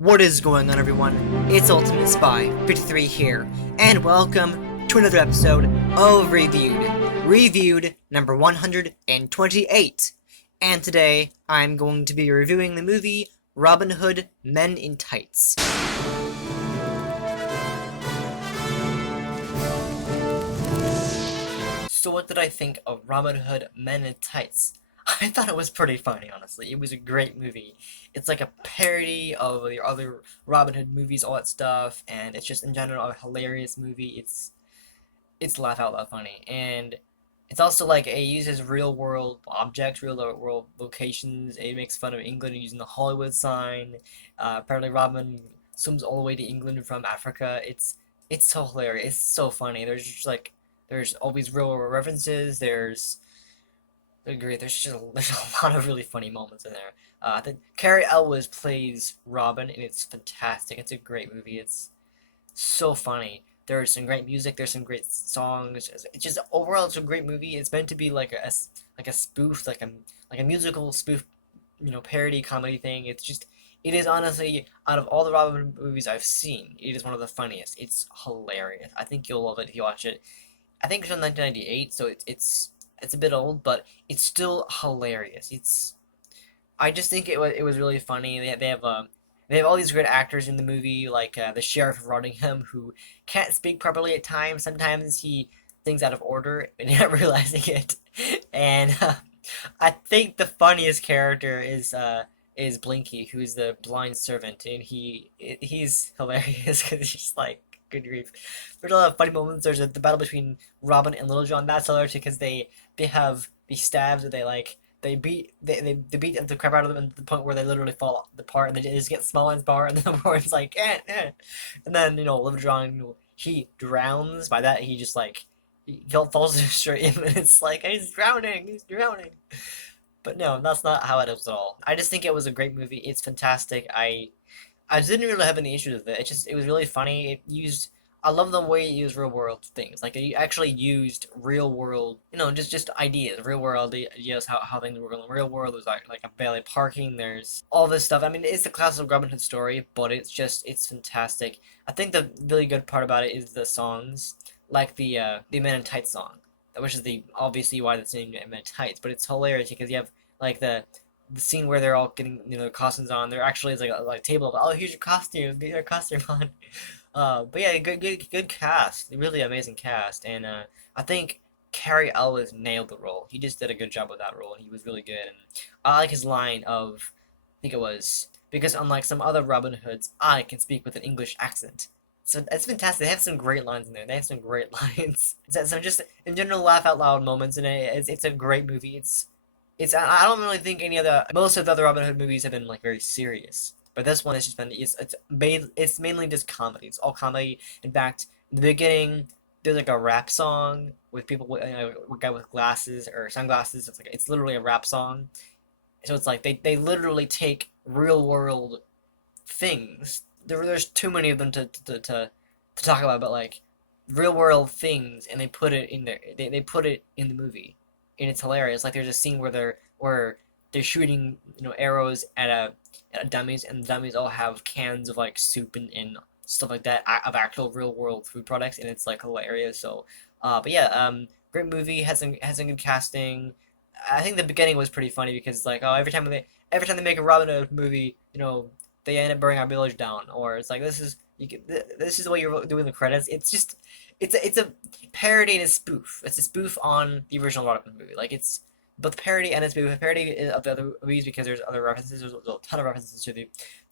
What is going on, everyone? It's Ultimate Spy 53 here, and welcome to another episode of Reviewed number 128. And today, I'm going to be reviewing the movie Robin Hood Men in Tights. So what did I think of Robin Hood Men in Tights? I thought it was pretty funny, honestly. It was a great movie. It's like a parody of the other Robin Hood movies, all that stuff, and it's just in general a hilarious movie. It's laugh out loud funny, and it's also like it uses real world objects, real world locations. It makes fun of England using the Hollywood sign. Apparently, Robin swims all the way to England from Africa. It's so hilarious. It's so funny. There's always real world references. There's a lot of really funny moments in there. I think Carrie Elwes plays Robin, and it's fantastic. It's a great movie. It's so funny. There's some great music. There's some great songs. It's just overall, it's a great movie. It's meant to be like a spoof, like a musical spoof, parody comedy thing. It is honestly, out of all the Robin movies I've seen, it is one of the funniest. It's hilarious. I think you'll love it if you watch it. I think it's from 1998, so it's a bit old, but it's still hilarious. I just think it was really funny. They have all these great actors in the movie, like the sheriff of Rottingham, who can't speak properly at times. Sometimes he things out of order and you're not realizing it. And I think the funniest character is Blinky, who's the blind servant, and he's hilarious because he's just like, good grief. There's a lot of funny moments. There's the battle between Robin and Little John. That's hilarious because they have these stabs where they beat the crap out of them to the point where they literally fall apart, and they just get smaller and smaller, and then the board's like, and then Little John, he drowns. By that, he just like he falls straight in, and it's like he's drowning. But no, that's not how it is at all. I just think it was a great movie. It's fantastic. I didn't really have any issues with it. It was really funny. I love the way it used real world things. Like it actually used real world, just ideas, real world ideas, how things work in the real world. There's like a valet parking. There's all this stuff. I mean, it's the classic Robin Hood story, but it's fantastic. I think the really good part about it is the songs, like the Men in Tights song, which is the obviously why it's named Men in Tights. But it's hilarious because you have like the scene where they're all getting their costumes on. There actually is like a table of, oh, here's your costume, get your costume on. But yeah, good cast, really amazing cast, and I think Carrie Elwes nailed the role. He just did a good job with that role, and he was really good. And I like his line of, I think it was, because unlike some other Robin Hoods, I can speak with an English accent. So it's fantastic. They have some great lines in there. They have some great lines. Some just in general laugh out loud moments in it. It's a great movie. I don't really think most of the other Robin Hood movies have been like very serious, but this one has just been it's mainly just comedy. It's all comedy. In fact, in the beginning, there's like a rap song with people with a guy with glasses or sunglasses. It's literally a rap song. So it's like they literally take real world things. There's too many of them to talk about, but like real world things, and they put it in there. They put it in the movie, and it's hilarious. Like there's a scene where they're shooting arrows at dummies, and the dummies all have cans of like soup and stuff like that of actual real world food products, and it's like hilarious. So, but yeah, great movie, has some good casting. I think the beginning was pretty funny because like, oh, every time they make a Robin Hood movie, they end up burning our village down, or it's like this is the way you're doing the credits. It's a parody and a spoof. It's a spoof on the original Robin Hood movie. Like it's both parody and a spoof. A parody of the other movies because there's other references. There's a ton of references to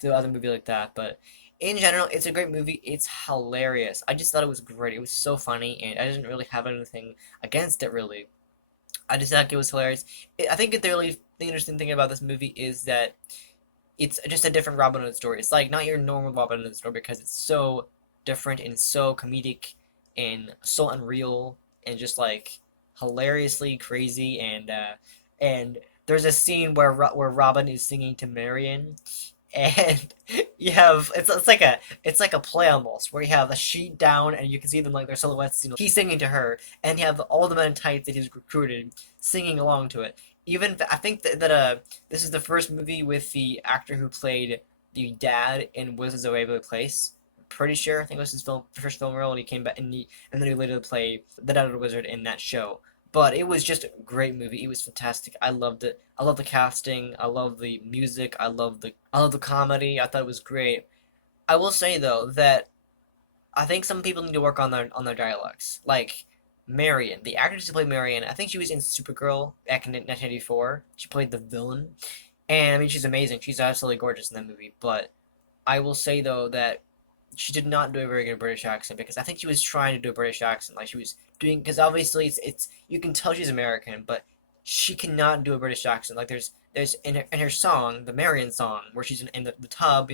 the other movie like that. But in general, it's a great movie. It's hilarious. I just thought it was great. It was so funny, and I didn't really have anything against it really. I just thought it was hilarious. I think the interesting thing about this movie is that it's just a different Robin Hood story. It's like not your normal Robin Hood story because it's so different and so comedic and so unreal and just like hilariously crazy. And there's a scene where Robin is singing to Marian, and you have it's like a play almost where you have a sheet down and you can see them like their silhouettes. He's singing to her, and you have all the men in tights that he's recruited singing along to it. Even I think that this is the first movie with the actor who played the dad in Wizards of Waverly Place. Pretty sure, I think it was his first film role, and he came back and then he later played the dad of the wizard in that show. But it was just a great movie. It was fantastic. I loved it. I love the casting. I love the music. I love the comedy. I thought it was great. I will say though that I think some people need to work on their dialects. Like Marian, the actress who played Marian, I think she was in Supergirl back in 1984. She played the villain, and I mean she's amazing. She's absolutely gorgeous in that movie. But I will say though that she did not do a very good British accent because I think she was trying to do a British accent, like she was doing, because obviously it's you can tell she's American, but she cannot do a British accent. Like there's in her song, the Marian song, where she's in the tub,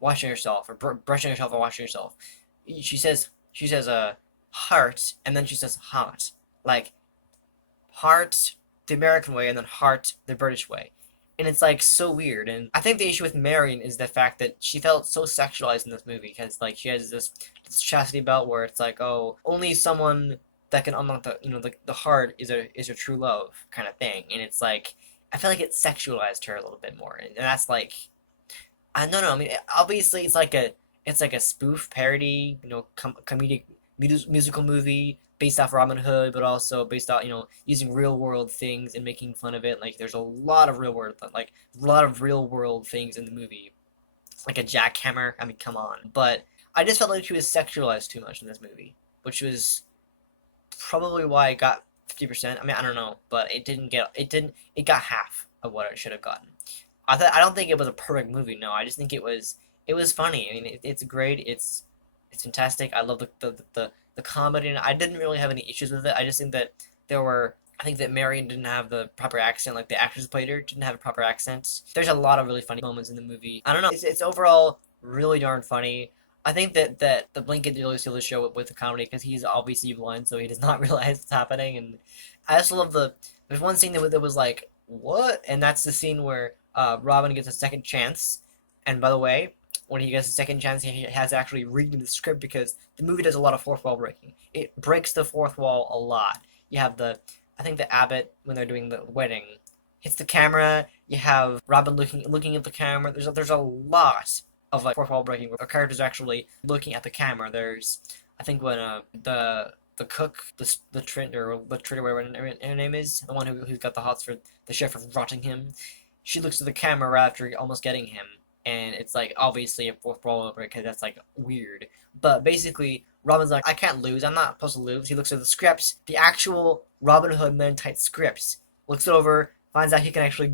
washing herself or brushing herself or washing herself. She says heart, and then she says hot, like heart the American way and then heart the British way. And it's like so weird. And I think the issue with Marion is the fact that she felt so sexualized in this movie because like she has this chastity belt where it's like, oh, only someone that can unlock the heart is a true love kind of thing. And it's like I feel like it sexualized her a little bit more. And that's like I don't know. I mean, obviously it's like a spoof parody, comedic musical movie based off Robin Hood, but also based off using real world things and making fun of it. Like there's a lot of real world things in the movie, like a jackhammer. I mean, come on. But I just felt like she was sexualized too much in this movie, which was probably why it got 50%. I mean, I don't know, but it got half of what it should have gotten. I don't think it was a perfect movie. No, I just think it was funny. I mean, it's great. It's fantastic. I love the comedy, and I didn't really have any issues with it. I just think that there were. I think that Marion didn't have the proper accent, like the actress who played her didn't have a proper accent. There's a lot of really funny moments in the movie. I don't know. It's overall really darn funny. I think that the Blinken really steal the show with the comedy because he's obviously blind, so he does not realize what's happening. And I also love there's one scene that was like what, and that's the scene where Robin gets a second chance. And by the way, when he gets a second chance, he has to actually read the script because the movie does a lot of fourth wall breaking. It breaks the fourth wall a lot. You have I think the abbot when they're doing the wedding hits the camera. You have Robin looking at the camera. There's a lot of like fourth wall breaking where the character's actually looking at the camera. There's I think when the cook, the Trent or the Trent or whatever her name is, the one who's got the hots for the chef of Rottingham, she looks at the camera right after almost getting him. And it's like obviously a fourth wall over because that's like weird. But basically, Robin's like, I can't lose. I'm not supposed to lose. He looks at the scripts, the actual Robin Hood Men type scripts. Looks it over, finds out he can actually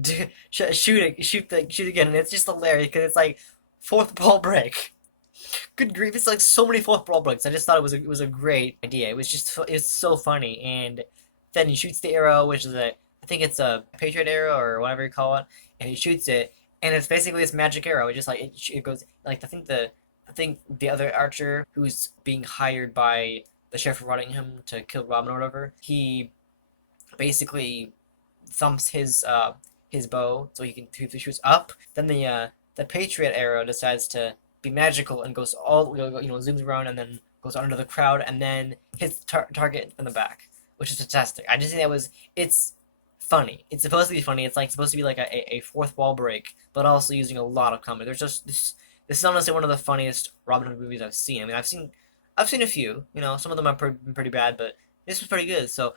shoot again, and it's just hilarious because it's like fourth wall break. Good grief! It's like so many fourth wall breaks. I just thought it was a great idea. It's so funny, and then he shoots the arrow, which is I think it's a Patriot arrow or whatever you call it, and he shoots it. And it's basically this magic arrow. It just like it goes like I think the other archer who's being hired by the sheriff of Rottingham to kill Robin or whatever. He basically thumps his bow so he shoots up. Then the Patriot arrow decides to be magical and goes all zooms around and then goes under the crowd and then hits target in the back, which is fantastic. I just think it's funny. It's supposed to be funny. It's like supposed to be like a fourth wall break, but also using a lot of comedy. There's just this is honestly one of the funniest Robin Hood movies I've seen. I mean, I've seen a few. Some of them are pretty bad, but this was pretty good. So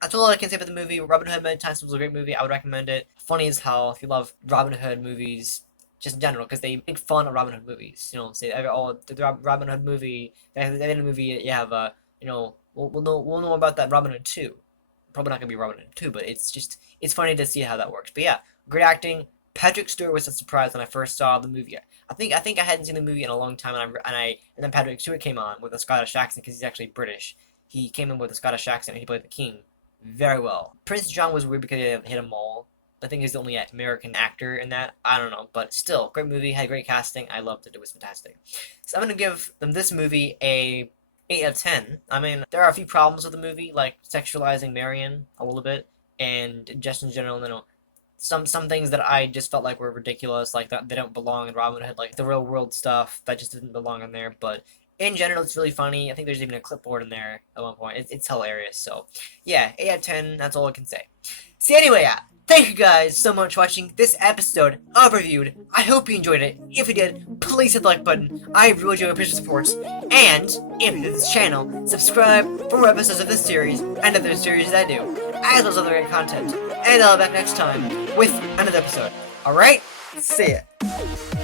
that's all I can say about the movie. Robin Hood Men Times was a great movie. I would recommend it. Funny as hell if you love Robin Hood movies, just in general, because they make fun of Robin Hood movies. Say the Robin Hood movie. The end of the movie, you have we'll know about that Robin Hood 2. Probably not gonna be Robin Hood 2, but it's funny to see how that works. But yeah, great acting. Patrick Stewart was a surprise when I first saw the movie. I think I hadn't seen the movie in a long time, and then Patrick Stewart came on with a Scottish accent because he's actually British. He came in with a Scottish accent and he played the king very well. Prince John was weird because he hit a mole. I think he's the only American actor in that. I don't know, but still, great movie, had great casting. I loved it. It was fantastic. So I'm gonna give them this movie a 8 out of 10. I mean, there are a few problems with the movie, like sexualizing Marian a little bit, and just in general, some things that I just felt like were ridiculous, like that they don't belong in Robin Hood, like the real world stuff that just didn't belong in there. But in general, it's really funny. I think there's even a clipboard in there at one point. It's hilarious. So yeah, 8 out of 10. That's all I can say. See, anyway, Thank you guys so much for watching this episode of Reviewed. I hope you enjoyed it. If you did, please hit the like button. I really do appreciate support. And if you're new to this channel, subscribe for more episodes of this series and other series that I do, as well as other great content. And I'll be back next time with another episode. Alright? See ya.